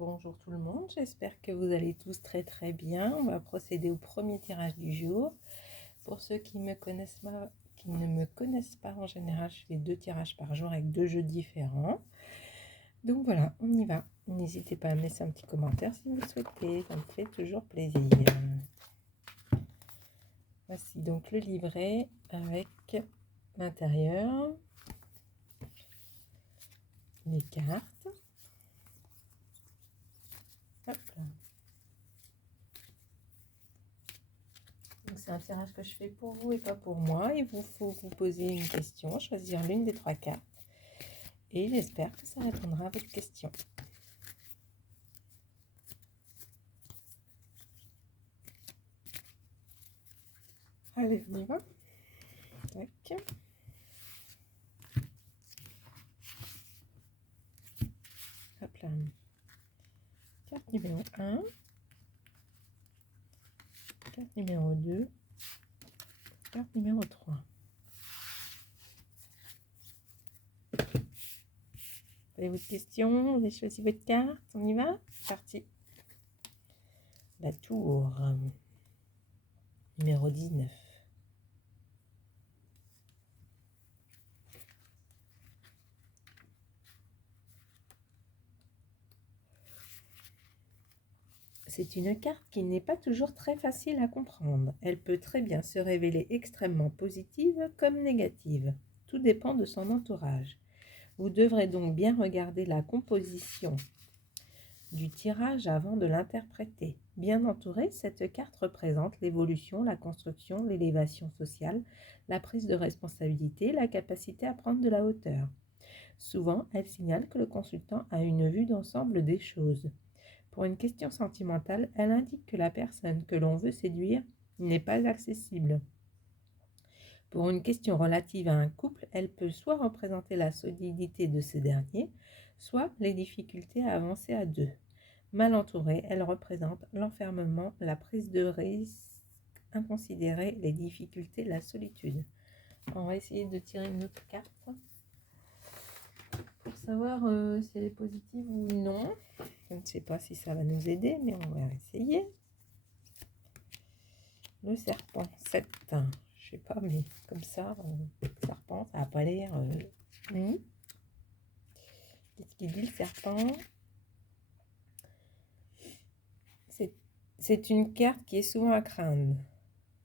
Bonjour tout le monde, j'espère que vous allez tous très très bien. On va procéder au premier tirage du jour. Pour ceux qui ne me connaissent pas, en général, je fais 2 tirages par jour avec 2 jeux différents. Donc voilà, on y va. N'hésitez pas à me laisser un petit commentaire si vous le souhaitez, ça me fait toujours plaisir. Voici donc le livret avec l'intérieur, les cartes. Hop là. C'est un tirage que je fais pour vous et pas pour moi. Il vous faut vous poser une question, choisir l'une des 3 cartes. Et j'espère que ça répondra à votre question. Allez, on y va. Tac. Hop là. Carte numéro 1. Carte numéro 2. Carte numéro 3. Vous avez votre question, vous avez choisi votre carte, on y va? Parti. La tour. Numéro 19. C'est une carte qui n'est pas toujours très facile à comprendre. Elle peut très bien se révéler extrêmement positive comme négative. Tout dépend de son entourage. Vous devrez donc bien regarder la composition du tirage avant de l'interpréter. Bien entourée, cette carte représente l'évolution, la construction, l'élévation sociale, la prise de responsabilité, la capacité à prendre de la hauteur. Souvent, elle signale que le consultant a une vue d'ensemble des choses. Pour une question sentimentale, elle indique que la personne que l'on veut séduire n'est pas accessible. Pour une question relative à un couple, elle peut soit représenter la solidité de ce dernier, soit les difficultés à avancer à deux. Mal entourée, elle représente l'enfermement, la prise de risque inconsidérée, les difficultés, la solitude. On va essayer de tirer une autre carte pour savoir si elle est positive ou non. Je ne sais pas si ça va nous aider, mais on va essayer. Le serpent, 7. Je sais pas, mais comme ça, serpent, ça n'a pas l'air... Qu'est-ce qu'il dit, le serpent? C'est une carte qui est souvent à craindre.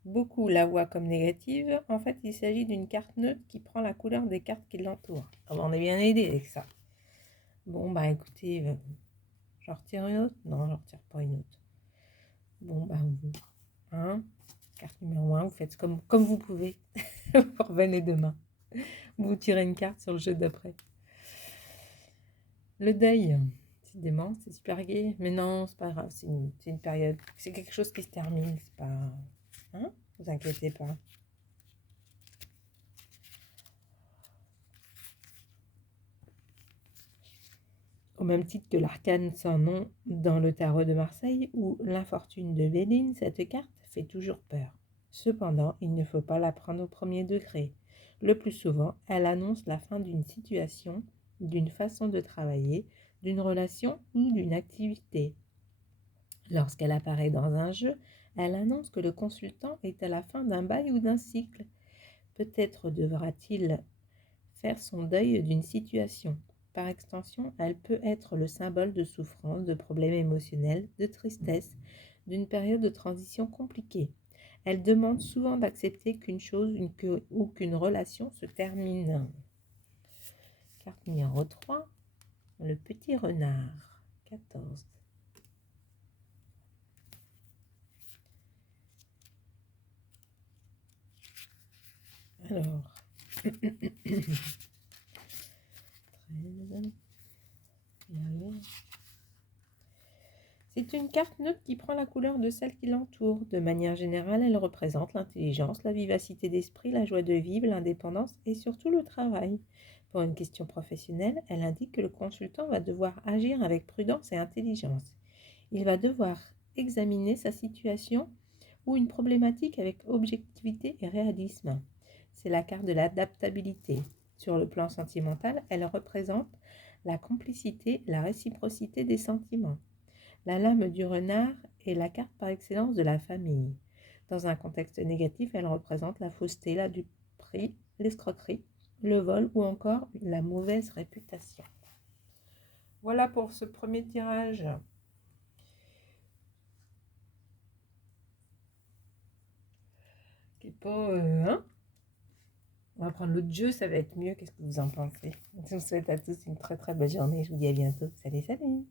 Beaucoup la voient comme négative. En fait, il s'agit d'une carte neutre qui prend la couleur des cartes qui l'entourent. On est bien aidé avec ça. Bon, bah écoutez, j'en retire une autre? Non, j'en retire pas une autre. Bon, bah, carte numéro 1, vous faites comme vous pouvez. Vous revenez demain. Vous tirez une carte sur le jeu d'après. Le deuil, décidément, c'est super gai. Mais non, c'est pas grave, c'est une période. C'est quelque chose qui se termine, c'est pas... vous inquiétez pas. Au même titre que l'arcane sans nom dans le tarot de Marseille ou l'infortune de Béline, cette carte fait toujours peur. Cependant, il ne faut pas la prendre au premier degré. Le plus souvent, elle annonce la fin d'une situation, d'une façon de travailler, d'une relation ou d'une activité. Lorsqu'elle apparaît dans un jeu, elle annonce que le consultant est à la fin d'un bail ou d'un cycle. Peut-être devra-t-il faire son deuil d'une situation. Par extension, elle peut être le symbole de souffrance, de problèmes émotionnels, de tristesse, d'une période de transition compliquée. Elle demande souvent d'accepter qu'une chose ou qu'une relation se termine. Carte numéro 3, le petit renard, 14. Alors, 13. C'est une carte neutre qui prend la couleur de celle qui l'entoure. De manière générale, elle représente l'intelligence, la vivacité d'esprit, la joie de vivre, l'indépendance et surtout le travail. Pour une question professionnelle, elle indique que le consultant va devoir agir avec prudence et intelligence. Il va devoir examiner sa situation ou une problématique avec objectivité et réalisme. C'est la carte de l'adaptabilité. Sur le plan sentimental, elle représente la complicité, la réciprocité des sentiments. La lame du renard est la carte par excellence de la famille. Dans un contexte négatif, elle représente la fausseté, la duperie, l'escroquerie, le vol ou encore la mauvaise réputation. Voilà pour ce premier tirage. Qui est pas, hein? On va prendre l'autre jeu, ça va être mieux. Qu'est-ce que vous en pensez? Je vous souhaite à tous une très très belle journée. Je vous dis à bientôt. Salut, salut!